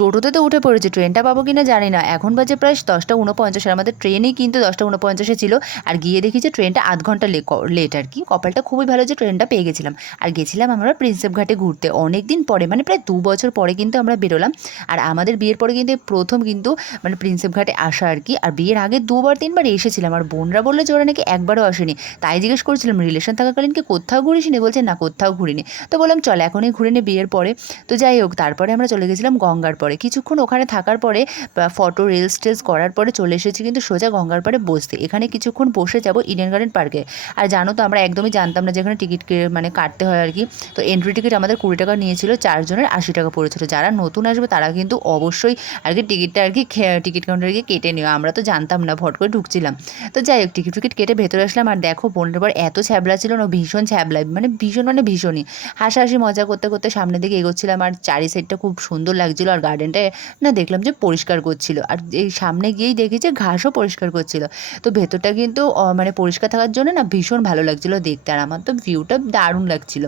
টোটোতে তো উঠে পড়েছি, ট্রেনটা পাবো কিনা জানি না। এখন বাজে প্রায় 10টা 49, আর আমাদের ট্রেনই কিন্তু 10টা 49-এ ছিল। আর গিয়ে দেখি যে ট্রেনটা আধ ঘন্টা লেট আর কি। কপালটা খুবই ভালো যে ট্রেনটা পেয়ে গেছিলাম। আর গেছিলাম আমরা প্রিন্সেপ ঘাটে ঘুরতে। অনেক দিন পরে, মানে প্রায় 2 বছর পরে কিন্তু আমরা বেরোলাম। আর আমাদের বিয়ের পরে কিন্তু এই প্রথম কিন্তু মানে প্রিন্সেপ ঘাটে আসা আর কি। আর বিয়ের আগে 2 বার 3 বার এসেছিলাম। আর বোনরা বললো যে ওরা নাকি একবারও আসেনি। তাই জিজ্ঞেস করছিলাম রিলেশন থাকাকালীন কি কোথাও ঘুরিসনি? বলছে না, কোথাও ঘুরিনি। তো বললাম চল এখনই ঘুরে নি বিয়ের পরে। তো যাই হোক, তারপরে আমরা চলে গেছিলাম গঙ্গার পরে। কিছুক্ষণ ওখানে থাকার পরে ফটো রিলস টিলস করার পরে চলে এসেছি কিন্তু সোজা গঙ্গার পাড়ে বসতে। এখানে কিছুক্ষণ বসে যাব ইডেন গার্ডেন পার্কে। আর জানো তো আমরা একদমই জানতাম না যে এখানে টিকিট মানে কাটতে হয় আর কি। তো এন্ট্রি টিকিট আমাদের 20 টাকা নিয়েছিল, 4 জনের 80 টাকা পড়েছিল। যারা নতুন আসবে তারা কিন্তু অবশ্যই আর কি টিকিটটা আর কি টিকিট কাউন্টারে গিয়ে কেটে নিও। আমরা তো জানতাম না, ফট করে ঢুকছিলাম। তো যাই হোক, টিকিট কেটে ভেতরে আসলাম। আর দেখো বোনের বার এত ছ্যাবলা ছিল না, ভীষণ ছ্যাবলা, মানে ভীষণই হাসাহাসি মজা করতে করতে সামনের দিকে এগোচ্ছিলাম। আর চারি সাইডটা খুব সুন্দর লাগছিল। আর গার্ডেনটা না দেখলাম যে পরিষ্কার করছিল। আর এই সামনে গিয়েই দেখি যে ঘাসও পরিষ্কার করছিল। তো ভেতরটা কিন্তু মানে পরিষ্কার থাকার জন্য না ভীষণ ভালো লাগছিল দেখতে। আর আমার তো ভিউটা দারুণ লাগছিল।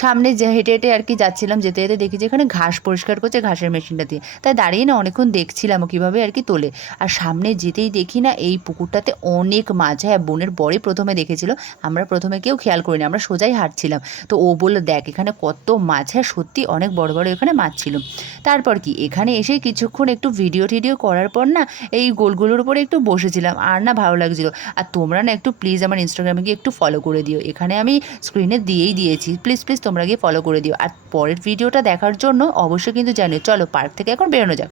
সামনে যে হেঁটে হেঁটে আর কি যাচ্ছিলাম, যেতে যেতে দেখি যে এখানে ঘাস পরিষ্কার করছে ঘাসের মেশিনটা দিয়ে। তাই দাঁড়িয়ে না অনেকক্ষণ দেখছিলাম কীভাবে আর কি তোলে। আর সামনে যেতেই দেখি না এই পুকুরটাতে অনেক মাছ। হ্যাঁ, বোনের বরই প্রথমে দেখেছিল, আমরা প্রথমে কেউ খেয়াল করিনি, আমরা সোজাই হাঁটছিলাম। তো ও বললো দেখ এখানে কত মাছ। হ্যাঁ সত্যি অনেক বড় বড় এখানে মাছ ছিল। তারপর কি এখানে এসে কিছুক্ষণ একটু ভিডিও টিডিও করার পর না এই গোলগুলোর উপরে একটু বসেছিলাম। আর না ভালো লাগছিল। আর তোমরা না একটু প্লিজ আমার ইনস্টাগ্রামে গিয়ে একটু ফলো করে দিও, এখানে আমি স্ক্রিনে দিয়েই দিয়েছি। প্লিজ প্লিজ তোমরা গিয়ে ফলো করে দিও। আর পরের ভিডিওটা দেখার জন্য অবশ্যই কিন্তু জানিও। চলো পার্ক থেকে এখন বেরোনো যাক।